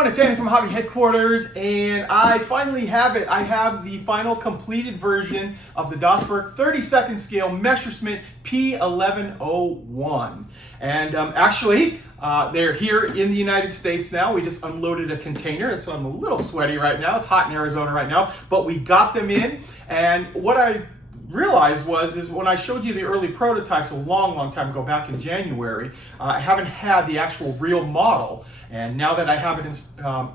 everyone, it's Andy from Hobby Headquarters, and I finally have it. I have the final completed version of the WERK 32nd scale Messerschmitt P1101. And actually, they're here in the United States now. We just unloaded a container, so I'm a little sweaty right now. It's hot in Arizona right now, but we got them in, and what I realized is when I showed you the early prototypes a long time ago, back in January, I haven't had the actual real model. And now that I have it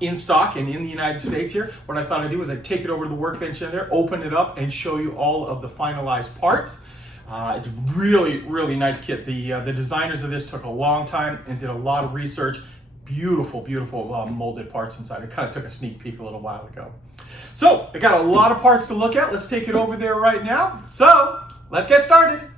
in stock and in the United States here, what I thought I'd do is I'd take it over to the workbench in there, open it up, and show you all of the finalized parts. It's really nice kit. The designers of this took a long time and did a lot of research. Beautiful molded parts inside. I kind of took a sneak peek a little while ago. So I got a lot of parts to look at. Let's take it over there right now. So let's get started.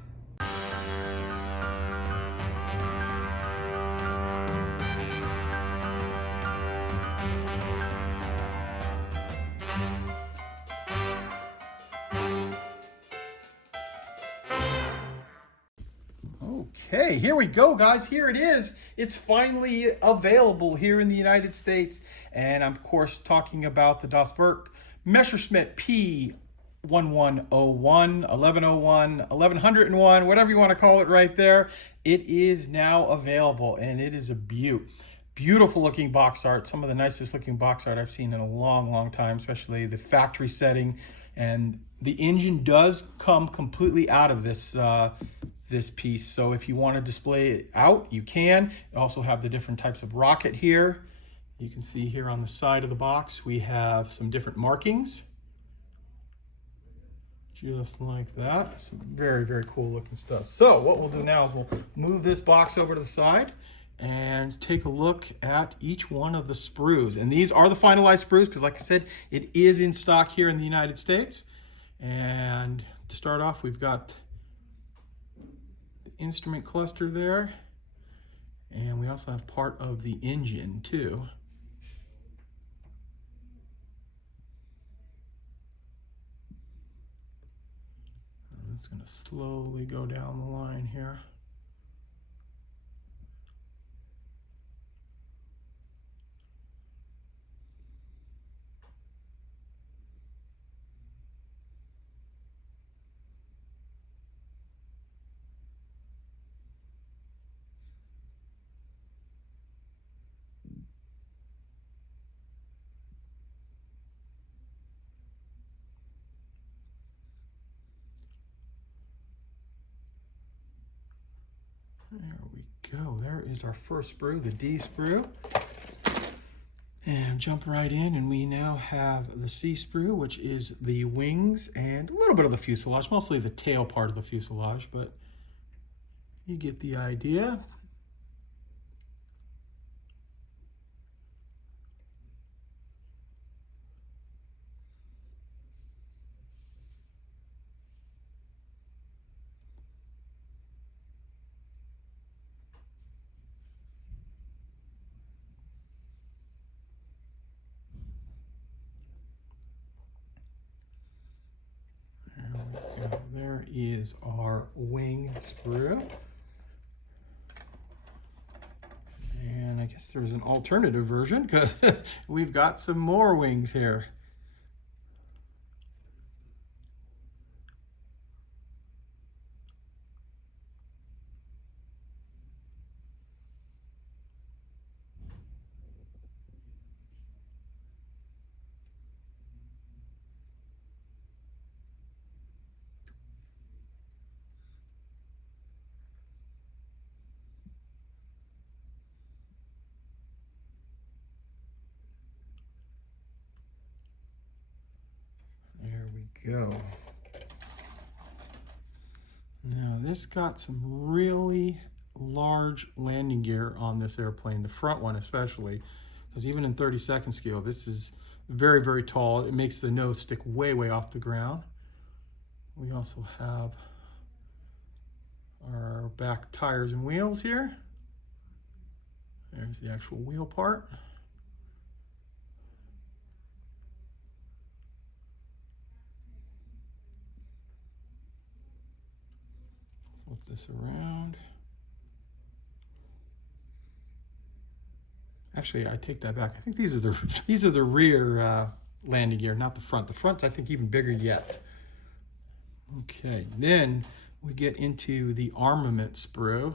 Okay, here we go, guys. Here it is. It's finally available here in the United States. And I'm, of course, talking about the WERK Messerschmitt P1101, 1101, 1101, whatever you want to call it right there. It is now available, and it is a beautiful looking box art. Some of the nicest looking box art I've seen in a long time, especially the factory setting. And the engine does come completely out of this this piece, so if you want to display it out, you can. You also have the different types of rocket here. You can see here on the side of the box we have some different markings, just like that. Some very cool looking stuff. So what we'll do now is we'll move this box over to the side and take a look at each one of the sprues. And these are the finalized sprues because, like I said, it is in stock here in the United States. And to start off, we've got instrument cluster there, and we also have part of the engine too. I'm just going to slowly go down the line here. There we go. There is our first sprue, the D sprue. And jump right in, and we now have the C sprue, which is the wings and a little bit of the fuselage, mostly the tail part of the fuselage, but you get the idea. There is our wing sprue. And I guess there's an alternative version because we've got some more wings here. Go. Now this got some really large landing gear on this airplane, the front one especially, because even in 32nd scale, this is very tall. It makes the nose stick way off the ground. We also have our back tires and wheels here. There's the actual wheel part. Flip this around. Actually, I take that back. I think these are the rear landing gear, not the front. The front's, I think, even bigger yet. Okay, then we get into the armament sprue.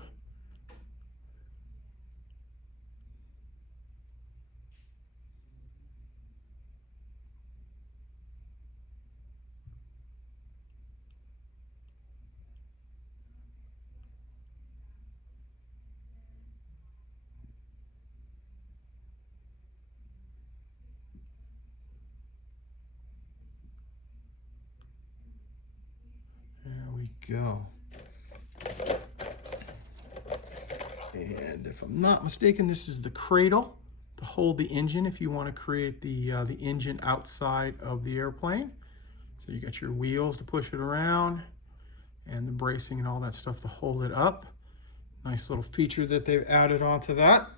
There we go. And if I'm not mistaken, this is the cradle to hold the engine if you want to create the engine outside of the airplane. So you got your wheels to push it around and the bracing and all that stuff to hold it up. Nice little feature that they've added onto that.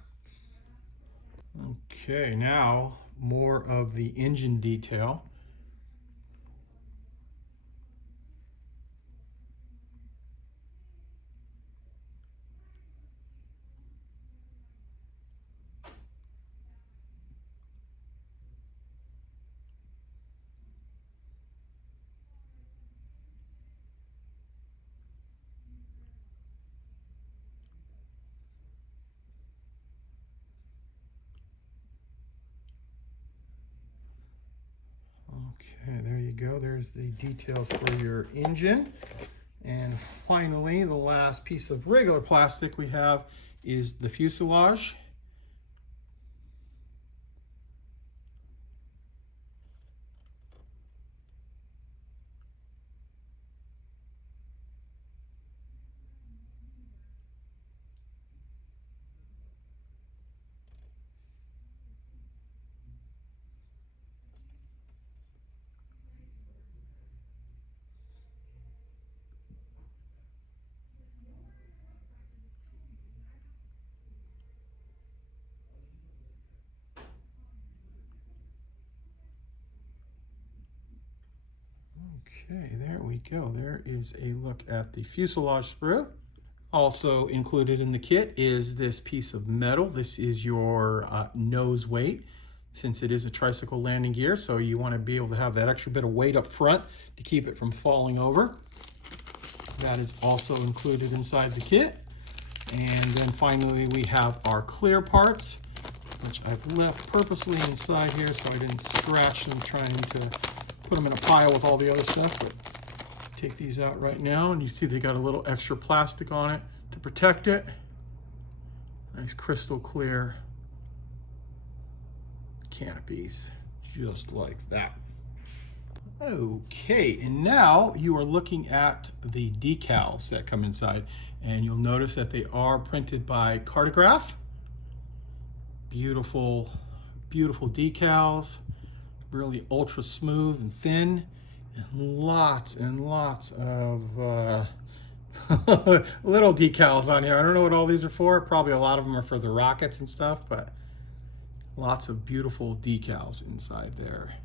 Okay, now more of the engine detail. Okay, there you go. There's the details for your engine. And finally, the last piece of regular plastic we have is the fuselage. Okay, there we go. There is a look at the fuselage sprue. Also included in the kit is this piece of metal. This is your nose weight, since it is a tricycle landing gear, so you want to be able to have that extra bit of weight up front to keep it from falling over. That is also included inside the kit. And then finally we have our clear parts, which I've left purposely inside here so I didn't scratch them trying to put them in a pile with all the other stuff. But take these out right now, and you see they got a little extra plastic on it to protect it. Nice crystal clear canopies, just like that. Okay, and now you are looking at the decals that come inside, and you'll notice that they are printed by Cartograph. Beautiful, beautiful decals, really ultra smooth and thin, and lots of little decals on here. I don't know what all these are for. Probably a lot of them are for the rockets and stuff, but lots of beautiful decals inside there.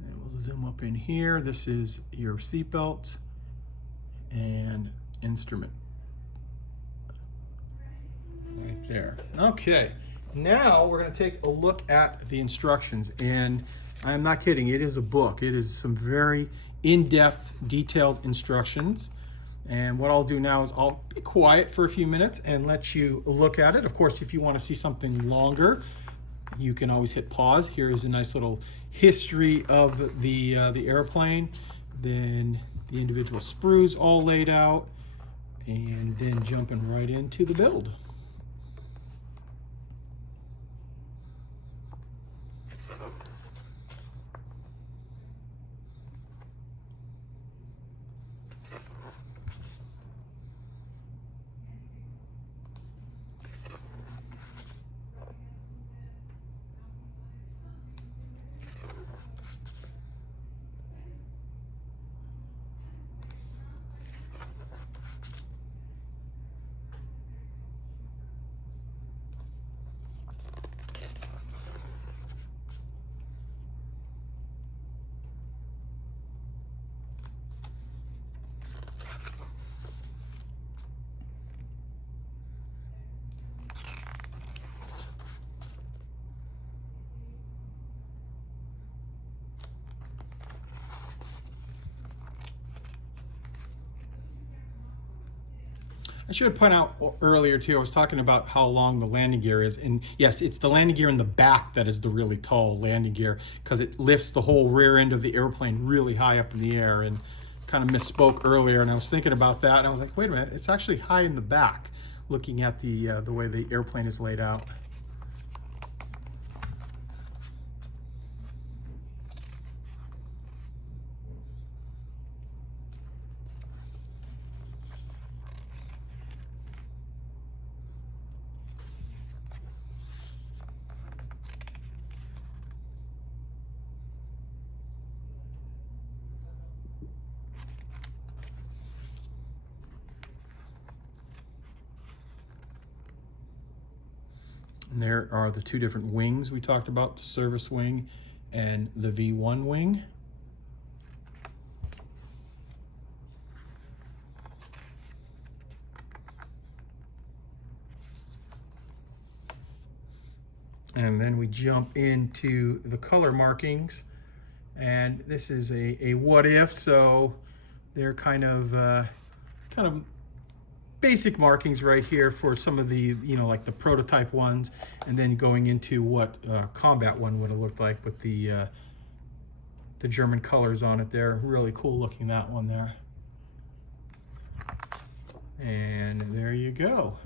And we'll zoom up in here. This is your seatbelt and instrument right there. Okay, now we're going to take a look at the instructions, and I'm not kidding, it is a book. It is some very in-depth, detailed instructions. And what I'll do now is I'll be quiet for a few minutes and let you look at it. Of course, if you want to see something longer, you can always hit pause. Here is a nice little history of the airplane, then the individual sprues all laid out, and then jumping right into the build. I should point out earlier too, I was talking about how long the landing gear is, and yes, it's the landing gear in the back that is the really tall landing gear, because it lifts the whole rear end of the airplane really high up in the air. And kind of misspoke earlier, and I was thinking about that, and I was like, wait a minute, it's actually high in the back, looking at the way the airplane is laid out. And there are the two different wings we talked about, the service wing and the V1 wing. And then we jump into the color markings. And this is a what if, so they're kind of basic markings right here for some of the, like the prototype ones, and then going into what combat one would have looked like with the German colors on it there. Really cool looking, that one there. And there you go.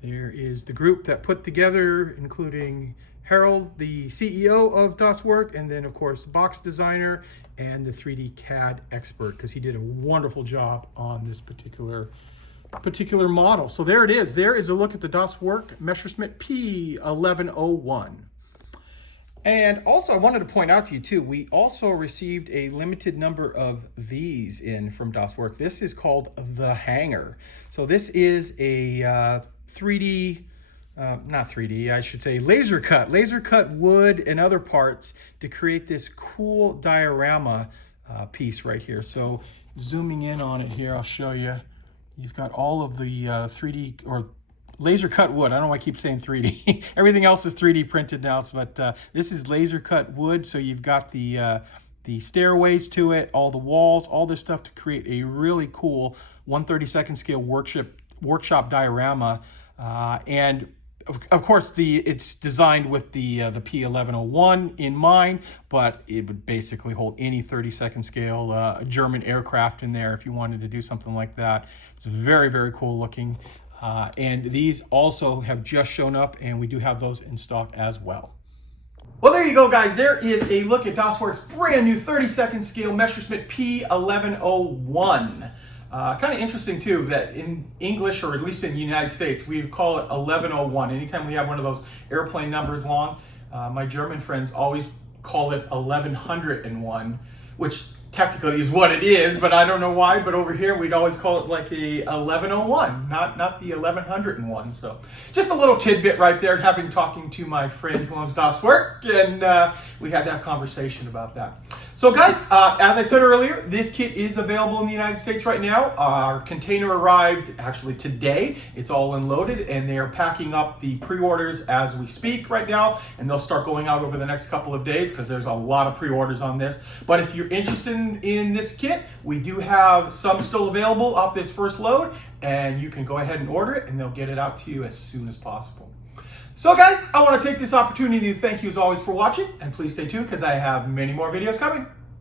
There is the group that put together, including Harold, the CEO of Das WERK, and then of course the box designer and the 3D CAD expert, because he did a wonderful job on this particular model. So there it is. There is a look at the Das WERK Messerschmitt P1101. And also I wanted to point out to you too, we also received a limited number of these in from Das WERK. This is called the hangar. So this is a 3D, not 3D, I should say laser cut wood and other parts to create this cool diorama piece right here. So zooming in on it here, I'll show you. You've got all of the 3D or laser cut wood. I don't know why I keep saying 3D. Everything else is 3D printed now, but this is laser cut wood. So you've got the stairways to it, all the walls, all this stuff to create a really cool 1/32 scale workshop diorama. And of course, it's designed with the P1101 in mind, but it would basically hold any 32nd scale German aircraft in there if you wanted to do something like that. It's very, very cool looking. And these also have just shown up, and we do have those in stock as well. Well, there you go, guys. There is a look at Das WERK's brand new 32nd scale Messerschmitt P1101. Kind of interesting too that in English, or at least in the United States, we call it 1101. Anytime we have one of those airplane numbers long, my German friends always call it 1101, which technically is what it is, but I don't know why. But over here, we'd always call it like a 1101, not the 1101. So just a little tidbit right there, talking to my friend who owns Das WERK, and we had that conversation about that. So guys, as I said earlier, this kit is available in the United States right now. Our container arrived actually today. It's all unloaded, and they are packing up the pre-orders as we speak right now, and they'll start going out over the next couple of days because there's a lot of pre-orders on this. But if you're interested in this kit, we do have some still available off this first load, and you can go ahead and order it, and they'll get it out to you as soon as possible. So guys, I want to take this opportunity to thank you as always for watching, and please stay tuned because I have many more videos coming.